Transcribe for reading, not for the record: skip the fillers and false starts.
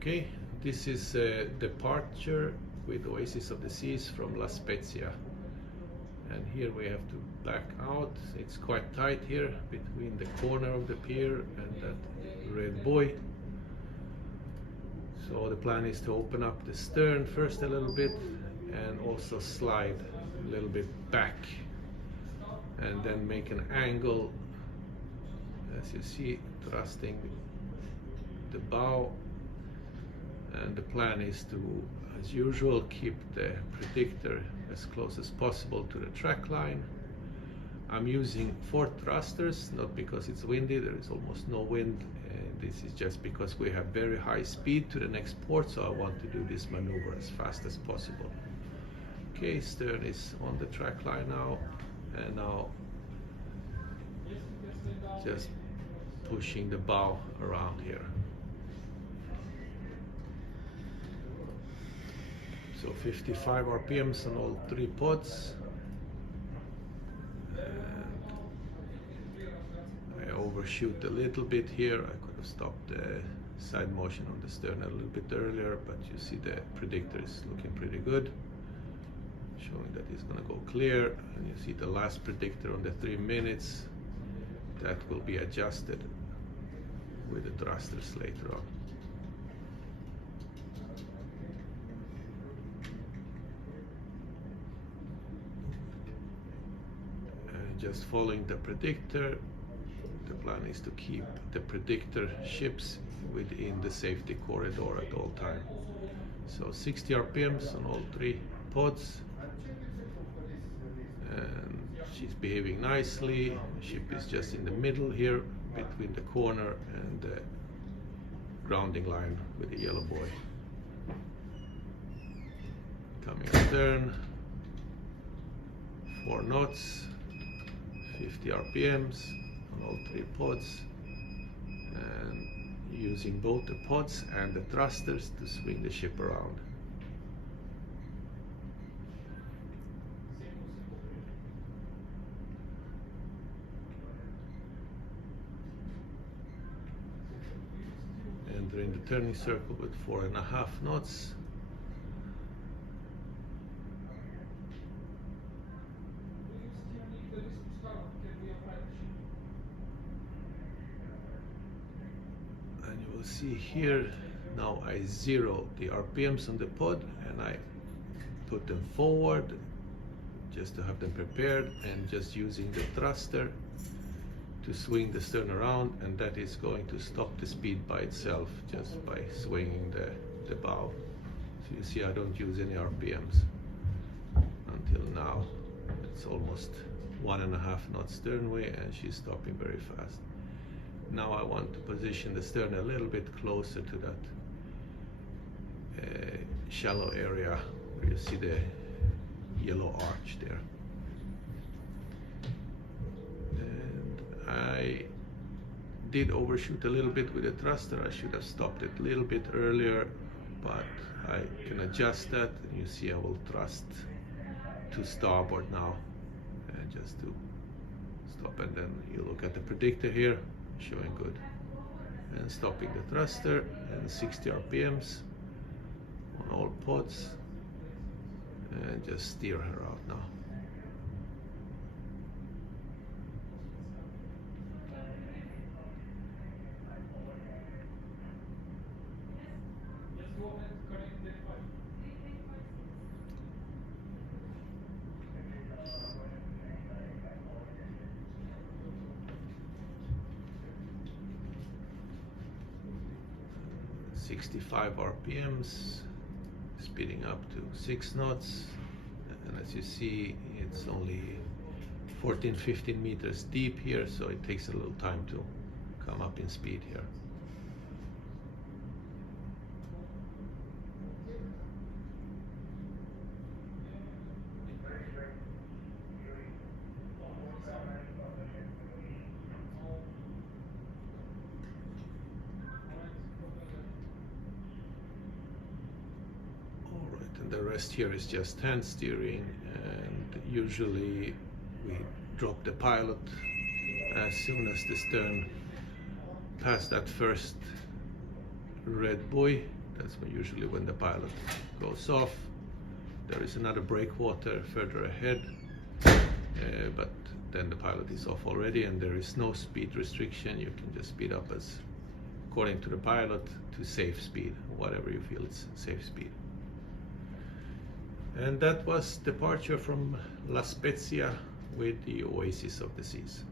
Okay, this is Departure with Oasis of the Seas from La Spezia. And here we have to back out. It's quite tight here between the corner of the pier and that red buoy. So the plan is to open up the stern first a little bit and also slide a little bit back and then make an angle, as you see, thrusting the bow. And the plan is to, as usual, keep the predictor as close as possible to the track line. I'm using 4 thrusters, not because it's windy, there is almost no wind. This is just because we have very high speed to the next port, so I want to do this maneuver as fast as possible. Okay, stern is on the track line now, and now just pushing the bow around here. So 55 RPMs on all 3 pods. And I overshoot a little bit here. I could have stopped the side motion on the stern a little bit earlier, but you see the predictor is looking pretty good, showing that it's going to go clear. And you see the last predictor on the 3 minutes. That will be adjusted with the thrusters later on. Just following the predictor. The plan is to keep the predictor ships within the safety corridor at all time. So 60 RPMs on all 3 pods. And she's behaving nicely. The ship is just in the middle here between the corner and the grounding line with the yellow buoy. Coming astern, 4 knots. 50 RPMs on all 3 pods, and using both the pods and the thrusters to swing the ship around. Entering the turning circle with 4.5 knots. See here, now I zero the RPMs on the pod and I put them forward just to have them prepared, and just using the thruster to swing the stern around, and that is going to stop the speed by itself just by swinging the bow. So you see I don't use any RPMs until now. It's almost 1.5 knots sternway and she's stopping very fast. Now I want to position the stern a little bit closer to that shallow area where you see the yellow arch there. And I did overshoot a little bit with the thruster. I should have stopped it a little bit earlier, but I can adjust that. And you see I will thrust to starboard now, and just to stop. And then you look at the predictor here, showing good, and stopping the thruster, and 60 RPMs on all pods, and just steer her out now. .65 RPMs, speeding up to 6 knots, and as you see it's only 14-15 meters deep here, so it takes a little time to come up in speed here. The rest here is just hand steering, and usually we drop the pilot as soon as the stern past that first red buoy That's usually when the pilot goes off. There is another breakwater further ahead, but then the pilot is off already, and there is no speed restriction. You can just speed up as according to the pilot to safe speed, whatever you feel is safe speed. And that was departure from La Spezia with the Oasis of the Seas.